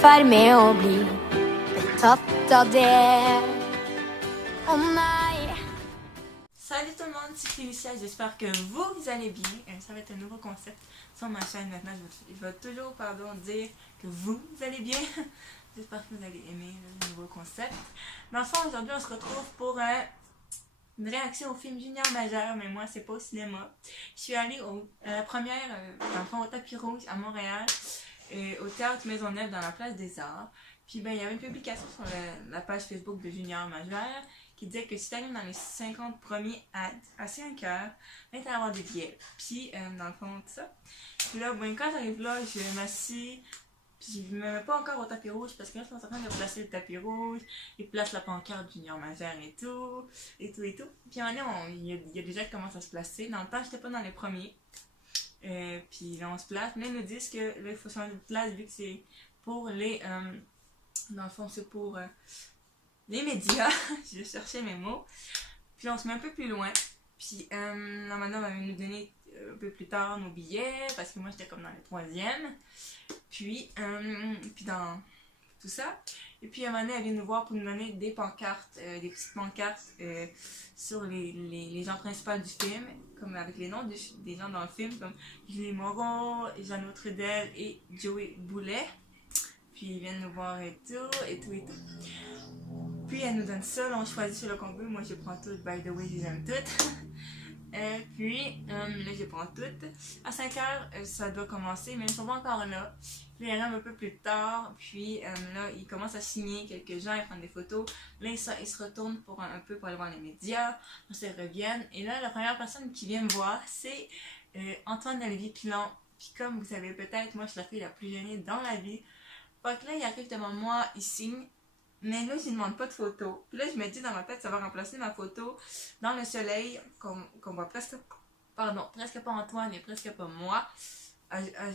fermer och bli betatt av det. Oh my. Salut tout le monde, c'est Félicia, j'espère que vous allez bien. Ça va être un nouveau concept sur ma chaîne maintenant. Je vais toujours dire que vous allez bien. J'espère que vous allez aimer le nouveau concept. Dans le fond, aujourd'hui, on se retrouve pour une réaction au film Junior Majeur, mais moi, c'est pas au cinéma. Je suis allée à la première, dans le fond, au Tapis Rouge à Montréal, au Théâtre Maisonneuve dans la Place des Arts. Puis, ben, il y avait une publication sur la page Facebook de Junior Majeur qui disait que si t'arrives dans les 50 premiers à 5 heures, ben, t'allais avoir des billets. Puis, dans le fond, tout ça. Puis là, ben, quand j'arrive là, je m'assis. Puis je me mets pas encore au tapis rouge parce que là, je suis en train de placer le tapis rouge. Ils placent la pancarte Junior Majeur et tout. Puis à un moment donné, il y a des gens qui commencent à se placer. Dans le temps, j'étais pas dans les premiers. Puis là, on se place. Mais ils nous disent que là, il faut changer de place vu que c'est pour les... dans le fond, c'est pour les médias. Je cherchais mes mots. Puis on se met un peu plus loin. Puis la madame va nous donner un peu plus tard nos billets parce que moi j'étais comme dans les troisièmes. Puis dans tout ça. Et puis à un moment donné, elle vient nous voir pour nous donner des pancartes, des petites pancartes sur les gens principaux du film, comme avec les noms des gens dans le film, comme Julie Moreau, Jeannot Trudel et Joey Boulet. Puis ils viennent nous voir et tout. Puis elle nous donne ça, là, on choisit sur le qu'on veut. Moi je prends toutes, by the way, je les aime toutes. Puis là je prends toutes. À 5 heures, ça doit commencer, mais ils sont pas encore là. Puis il arrive un peu plus tard, puis là ils commencent à signer quelques gens, ils prennent des photos. Là ils se retournent pour un peu pour aller voir les médias. Ensuite ils reviennent. Et là la première personne qui vient me voir, c'est Antoine-Olivier Pilon. Puis comme vous savez peut-être, moi je suis la fille la plus gênée dans la vie. Fait que là il arrive devant moi, il signe. Mais là, je ne demande pas de photo. Puis là, je me dis dans ma tête, ça va remplacer ma photo dans le soleil, qu'on voit presque pas Antoine et presque pas moi,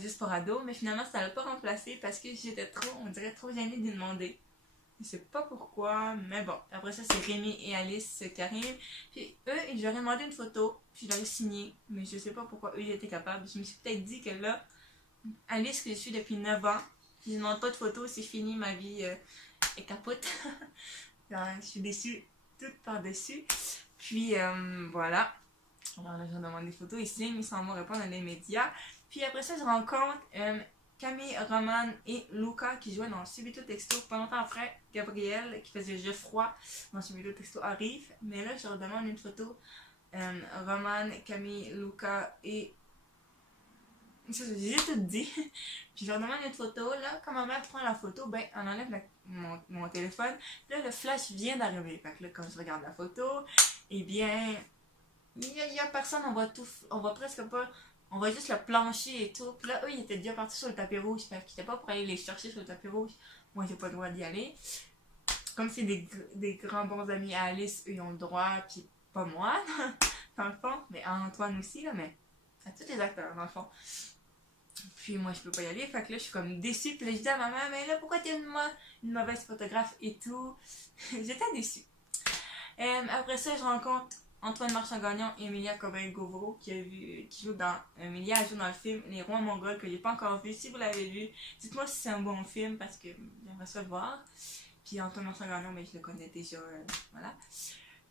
juste pour ado. Mais finalement, ça ne l'a pas remplacé parce que j'étais on dirait trop gênée de demander. Je sais pas pourquoi, mais bon. Après ça, c'est Rémi et Alice qui arrivent. Puis eux, ils leur ai demandé une photo, puis je leur ai signé. Mais je sais pas pourquoi eux, ils étaient capables. Je me suis peut-être dit que là, Alice, que je suis depuis 9 ans, je ne demande pas de photo, c'est fini ma vie. Et capote. Je suis déçue toute par-dessus. Puis voilà. Alors là, je demande des photos ici, mais ils s'en vont répondre dans les médias. Puis après ça, je rencontre Camille, Roman et Luca qui jouaient dans Subito Texto. Pas longtemps après, Gabriel qui faisait Geoffroy dans Subito Texto arrive. Mais là, je leur demande une photo. Roman, Camille, Luca et... J'ai tout dit. Puis je leur demande une photo. Là, quand ma mère prend la photo, ben, on enlève mon téléphone. Là, le flash vient d'arriver. Fait que là, quand je regarde la photo, eh bien, il y a personne. On voit presque pas. On voit juste le plancher et tout. Puis là, eux, ils étaient déjà partis sur le tapis rouge. Fait qu'ils étaient pas pour aller les chercher sur le tapis rouge. Moi, j'ai pas le droit d'y aller. Comme c'est des grands bons amis à Alice, eux, ils ont le droit. Puis pas moi, dans le fond. Mais Antoine aussi, là, mais à tous les acteurs, dans le fond. Puis moi je peux pas y aller, fait que là je suis comme déçue. Puis là je dis à maman, mais là pourquoi t'es une mauvaise photographe et tout. J'étais déçue. Après ça je rencontre Antoine Marchand-Gagnon et Emilia Cobain-Gauvreau qui joue dans... Emilia joue dans le film Les Rois Mongols que j'ai pas encore vu. Si vous l'avez vu, dites-moi si c'est un bon film parce que j'aimerais ça le voir. Puis Antoine Marchand-Gagnon, mais je le connais déjà, voilà.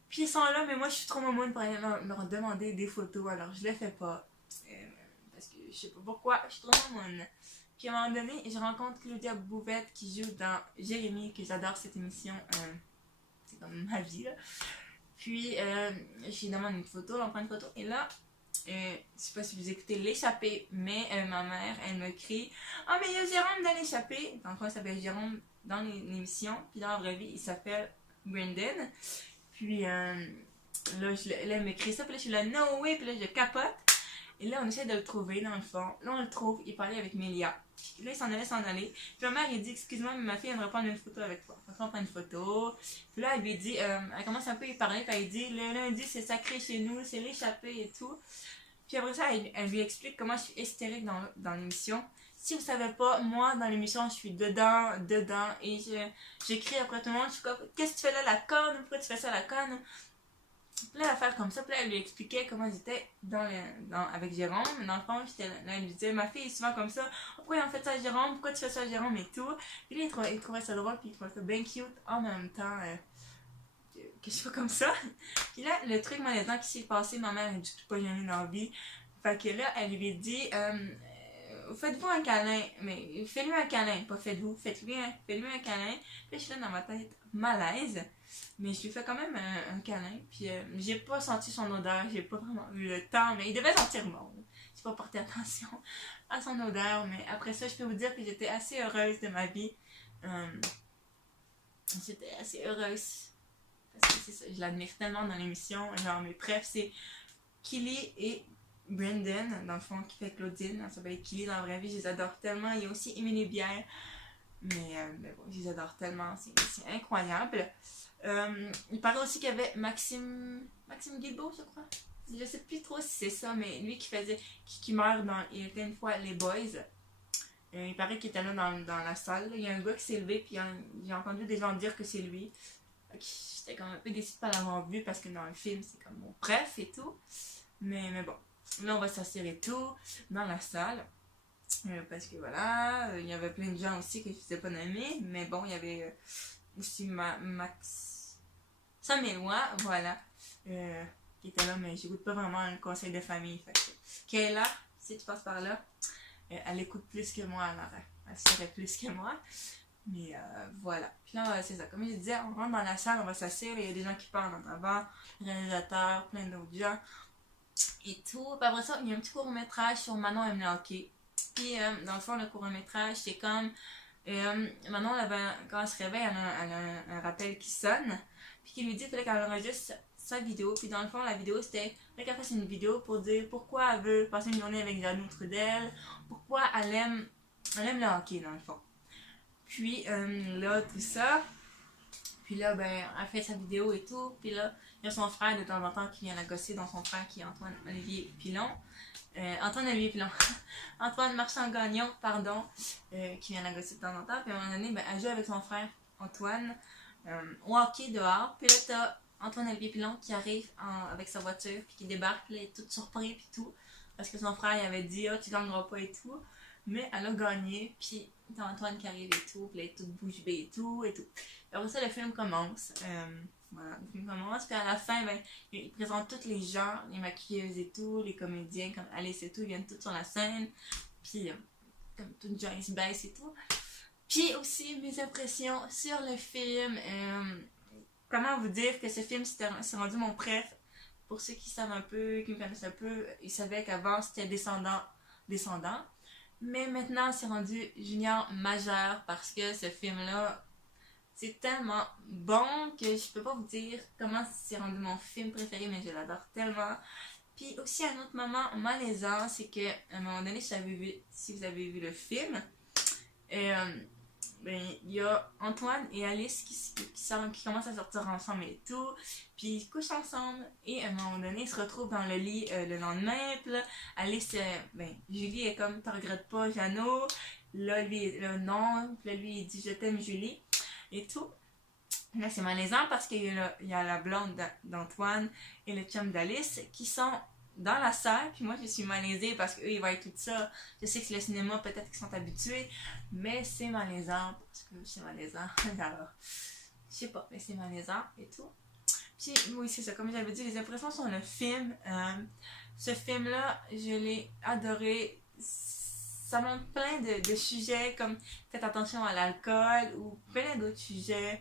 Puis ils sont là, mais moi je suis trop momoune pour aller leur demander des photos, alors je le fais pas. Parce que je sais pas pourquoi, je suis trop momoune. Puis à un moment donné, je rencontre Claudia Bouvette qui joue dans Jérémy, que j'adore cette émission. C'est comme ma vie, là. Puis je lui demande une photo, on prend une photo. Et là, je sais pas si vous écoutez L'échappée, mais ma mère, elle me crie « Ah, mais il y a Jérôme dans L'échappée !» Dans le fond, il s'appelle Jérôme dans l'émission. Puis dans la vraie vie, il s'appelle Brendan. Puis là, elle m'écrit ça, puis là, je suis là « No way !» Puis là, je capote. Et là, on essaie de le trouver dans le fond. Là, on le trouve, il parlait avec Mélia. Là, il s'en allait s'en aller. Puis ma mère, il dit, excuse-moi, mais ma fille aimerait prendre une photo avec toi. Fait qu'on prend une photo. Puis là, elle lui dit, elle commence un peu à y parler. Puis elle dit, le lundi, c'est sacré chez nous, c'est l'échappée et tout. Puis après ça, elle lui explique comment je suis hystérique dans l'émission. Si vous savez pas, moi, dans l'émission, je suis dedans. Et j'écris après tout le monde. Je suis comme, qu'est-ce que tu fais là, la conne? Pourquoi tu fais ça, la conne? plein d'affaires comme ça. Puis là, elle lui expliquait comment ils étaient avec Jérôme. Dans le fond, là, elle lui disait, ma fille est souvent comme ça. Pourquoi ils ont fait ça à Jérôme? Pourquoi tu fais ça à Jérôme et tout? Puis là, il trouvait ça drôle, puis il trouvait ça bien cute en même temps. Que je sois comme ça. Puis là, le truc malaisant qui s'est passé, ma mère est du tout pas gênée dans la vie. Fait que là, elle lui dit, faites-vous un câlin. Mais faites-lui un câlin, pas faites-vous. Faites-lui un câlin. Puis je suis là dans ma tête, malaise. Mais je lui fais quand même un câlin. Puis j'ai pas senti son odeur, j'ai pas vraiment eu le temps. Mais il devait sentir bon. J'ai pas porté attention à son odeur. Mais après ça, je peux vous dire que j'étais assez heureuse de ma vie. J'étais assez heureuse. Parce que c'est ça, je l'admire tellement dans l'émission. Genre, mes préfs, c'est Killy et Brendan, dans le fond, qui fait Claudine. Elle s'appelle Killy dans la vraie vie. Je les adore tellement. Il y a aussi Émilie Bière. Mais bon, je les adore tellement. C'est incroyable. Il paraît aussi qu'il y avait Maxime Guilbeault, je crois. Je sais plus trop si c'est ça, mais lui qui meurt dans Il était une fois les Boys. Il paraît qu'il était là dans la salle. Il y a un gars qui s'est levé, puis j'ai entendu des gens dire que c'est lui. J'étais quand même un peu déçue de pas l'avoir vu parce que dans le film, c'est comme mon préf et tout. Mais bon, là on va s'asseoir et tout dans la salle. Parce que voilà, il y avait plein de gens aussi que je faisais pas nommer. Mais bon, il y avait aussi Max Samélois, voilà, qui était là, mais j'écoute pas vraiment un conseil de famille. Fait que Kayla, si tu passes par là, elle écoute plus que moi, alors elle saurait plus que moi. Mais voilà. Puis là, c'est ça. Comme je disais, on rentre dans la salle, on va s'asseoir, il y a des gens qui parlent en avant, le réalisateur, plein d'autres gens et tout. Puis après ça, il y a un petit court-métrage sur Manon aime le hockey. Puis dans le fond, le court-métrage, c'est comme Manon, quand elle se réveille, elle a un rappel qui sonne, puis qui lui dit qu'il fallait qu'elle enregistre sa vidéo. Puis dans le fond, la vidéo, c'était qu'elle fasse une vidéo pour dire pourquoi elle veut passer une journée avec Janou Trudel, pourquoi elle aime le hockey, dans le fond. Puis là, tout ça. Puis là, ben, elle fait sa vidéo et tout. Puis là, il y a son frère de temps en temps qui vient la gosser dans son frère qui est Antoine-Olivier Pilon. Antoine-Olivier Pilon. Antoine Marchand-Gagnon, pardon. Qui vient la gosser de temps en temps. Puis à un moment donné, ben, elle joue avec son frère Antoine au hockey dehors. Puis là, t'as Antoine-Olivier Pilon qui arrive avec sa voiture. Puis qui débarque. Puis là, il est tout surpris. Puis tout. Parce que son frère, il avait dit, tu gagneras pas et tout. Mais elle a gagné, puis t'as Antoine qui arrive et tout, puis elle est toute bouche bée et tout, et tout. Et après ça, le film commence. Voilà, le film commence, puis à la fin, ben, il présente tous les gens, les maquilleuses et tout, les comédiens comme Alice et tout, ils viennent tous sur la scène, puis comme toute gens, ils se baissent et tout. Puis aussi, mes impressions sur le film. Comment vous dire que ce film s'est rendu mon préf. Pour ceux qui savent un peu, qui me connaissent un peu, ils savaient qu'avant c'était descendant. Mais maintenant, c'est rendu junior majeur parce que ce film-là, c'est tellement bon que je peux pas vous dire comment c'est rendu mon film préféré, mais je l'adore tellement. Puis aussi, un autre moment malaisant, c'est qu'à un moment donné, si vous avez vu le film, ben, il y a Antoine et Alice qui commencent à sortir ensemble et tout, puis ils couchent ensemble, et à un moment donné, ils se retrouvent dans le lit le lendemain, puis là, Alice, Julie est comme, t'en regrettes pas, Jeannot, là, non, puis là, lui, il dit, je t'aime, Julie, et tout. Là, c'est malaisant parce qu'il y a la blonde d'Antoine et le chum d'Alice qui sont dans la salle, puis moi je suis malaisée parce qu'eux ils voient tout ça. Je sais que c'est le cinéma, peut-être qu'ils sont habitués, mais c'est malaisant parce que c'est malaisant. Alors, je sais pas, mais c'est malaisant et tout. Puis oui, c'est ça, comme j'avais dit, les impressions sur le film. Ce film-là, je l'ai adoré. Ça montre plein de sujets comme faites attention à l'alcool ou plein d'autres sujets.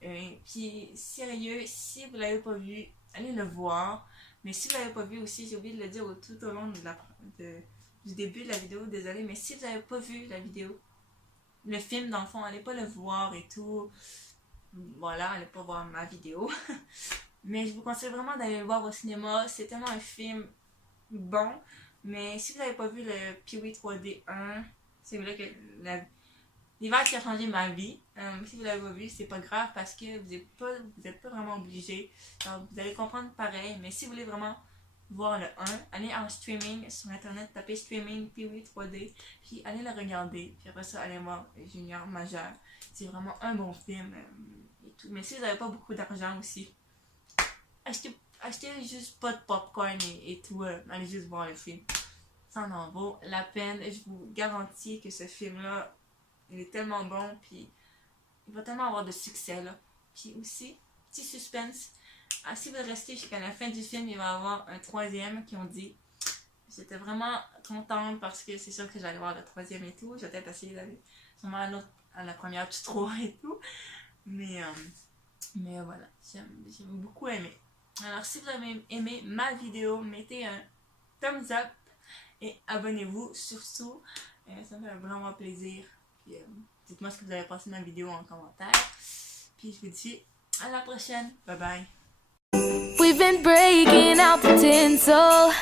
Puis sérieux, si vous l'avez pas vu, allez le voir. Mais si vous l'avez pas vu aussi, j'ai oublié de le dire tout au long du début de la vidéo, désolé, mais si vous n'avez pas vu la vidéo, le film dans le fond, allez pas le voir et tout. Voilà, allez pas voir ma vidéo. Mais je vous conseille vraiment d'aller le voir au cinéma. C'est tellement un film bon. Mais si vous n'avez pas vu le Pee-wee 3D 1, c'est vrai que l'hiver qui a changé ma vie. Si vous l'avez pas vu, c'est pas grave parce que vous êtes pas vraiment obligé. Donc, vous allez comprendre pareil. Mais si vous voulez vraiment voir le 1, allez en streaming sur internet, tapez streaming Pee-wee 3D, puis allez le regarder. Puis après ça, allez voir Junior Majeur. C'est vraiment un bon film et tout. Mais si vous n'avez pas beaucoup d'argent aussi, achetez juste pas de popcorn et tout, allez juste voir le film. Ça en vaut la peine. Je vous garantis que ce film-là, il est tellement bon, puis il va tellement avoir de succès, là. Puis aussi, petit suspense, si vous restez jusqu'à la fin du film, il va y avoir un troisième qui ont dit. J'étais vraiment contente parce que c'est sûr que j'allais voir le troisième et tout. J'ai peut-être essayé d'aller sûrement à la première du 3 et tout. Mais voilà, j'ai beaucoup aimé. Alors si vous avez aimé ma vidéo, mettez un thumbs up et abonnez-vous surtout. Ça me fait vraiment plaisir. Puis, dites-moi ce que vous avez pensé de ma vidéo en commentaire. Puis je vous dis à la prochaine. Bye bye. We've been breaking out the tinsel.